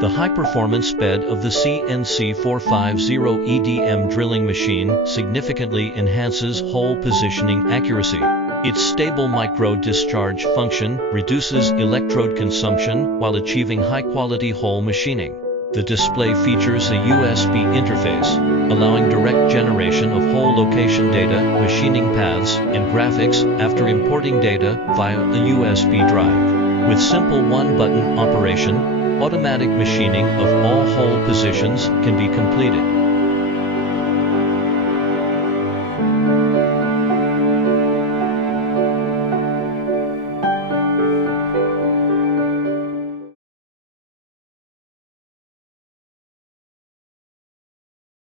The high-performance bed of the CNC450 EDM drilling machine significantly enhances hole positioning accuracy. Its stable micro-discharge function reduces electrode consumption while achieving high-quality hole machining. The display features a USB interface, allowing direct generation of hole location data, machining paths, and graphics after importing data via a USB drive. With simple one-button operation, automatic machining of all hole positions can be completed.